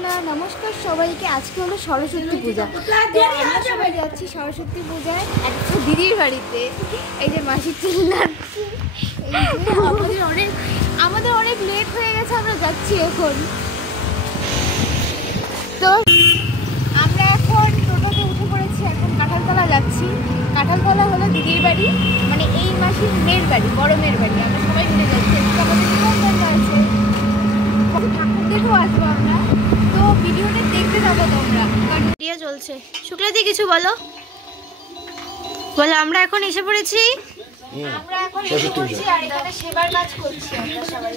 কৃষ্ণা। নমস্কার সবাইকে। আজকে হলো সরস্বতী পূজা। আমরা সবাই যাচ্ছি সরস্বতী পূজায় একটা দিদির বাড়িতে। এই যে মাসি চিল্লাচ্ছে। আমাদের অনেক লেট হয়ে গেছে, আমরা যাচ্ছি এখন। তো আমরা এখন টোটোতে উঠে পড়েছি, এখন কাঁঠালতলা যাচ্ছি। কাঁঠালতলা হলো দিদির বাড়ি, মানে এই মাসির মেয়ের বাড়ি, বড় মেয়ের বাড়ি। আমরা সবাই মিলে যাচ্ছি। আমাদের নিমন্ত্রণ আছে, ঠাকুর দেখেও আসবো আমরা। তো ভিডিওটা দেখতে যাবো তোমরা। ভিডিও চলছে। শুক্লাদি কিছু বলো। আমরা এখন এসে পড়েছি। আমরা এখন এসে পড়েছি আর এখানে সেবার কাজ করছি আমরা সবাই।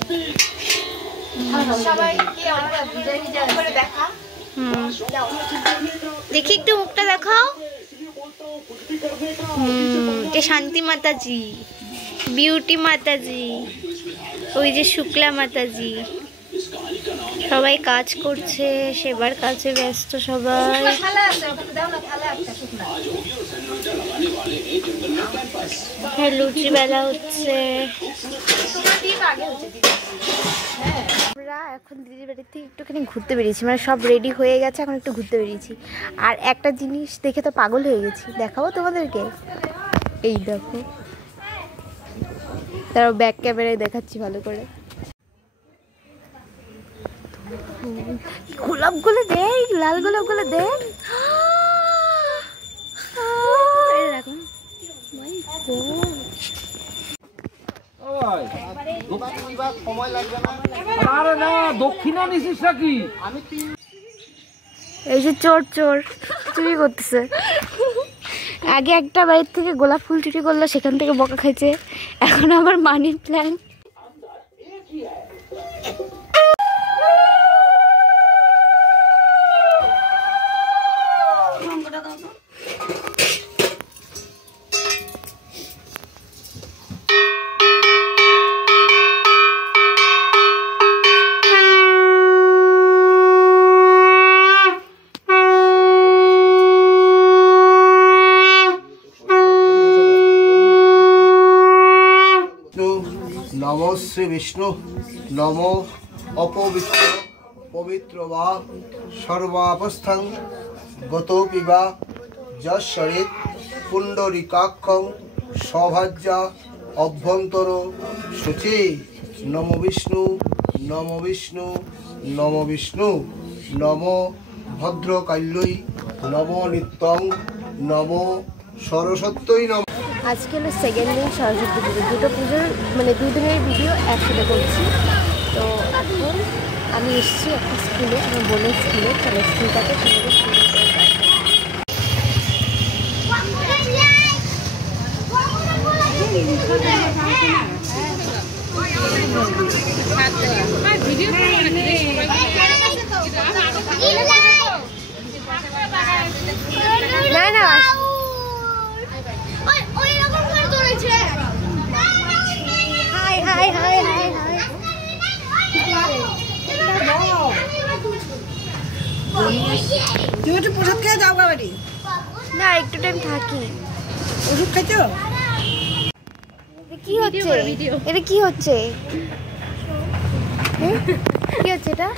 সবাইকে অনেক ভিজা করে দেখা। দেখি একটু মুখটা দেখাও। শান্তি মাতাজি, বিউটি মাতাজি, ওই যে শুক্লা মাতাজি, সবাই কাজ করছে, সেবার কাজে ব্যস্ত সবাই। হ্যাঁ, লুচি বেলা হচ্ছে। আমরা এখন দিদির বাড়ির থেকে একটুখানি ঘুরতে বেরিয়েছি, মানে সব রেডি হয়ে গেছে, এখন একটু ঘুরতে বেরিয়েছি। আর একটা জিনিস দেখে তো পাগল হয়ে গেছি, দেখাবো তোমাদেরকে। এই দেখো, তারপর ব্যাক ক্যামেরায় দেখাচ্ছি ভালো করে। গোলাপগুলো দেখ, লাল গোলাপগুলো দেখ। এই যে চোর চোর চুরি করতেছে। আগে একটা বাড়ির থেকে গোলাপ ফুল চুরি করলো, সেখান থেকে বকা খাইছে। এখন আবার মানি প্ল্যান্ট। नमो श्री विष्णु नमो अपवित्र पवित्र वा सर्वावस्थां गतोऽपि वा यश्चरित पुंडरीकाक्षं सौभाज्या अभ्यंतर शुचि नमो विष्णु नमो विष्णु नमो विष्णु नमो भद्रकाल्यै नमो नित्यं नमो सरस्वत्यै नमः। আজকে হলো সেকেন্ড দিন সরস্বতী পুজো। দুটো পুজোর মানে দুদিনের ভিডিও একসাথে করছি। তো এখন আমি এসেছি একটা স্কুলে, আমার বোনের স্কুলে। তাহলে স্কুলটাতে না না তুমি একটু প্রসাদ খেয়ে যাও বাড়ি। না, একটু টাইম থাকি। ওষুধ খাইছো? কি হচ্ছে এটা? কি হচ্ছে? কি হচ্ছে এটা?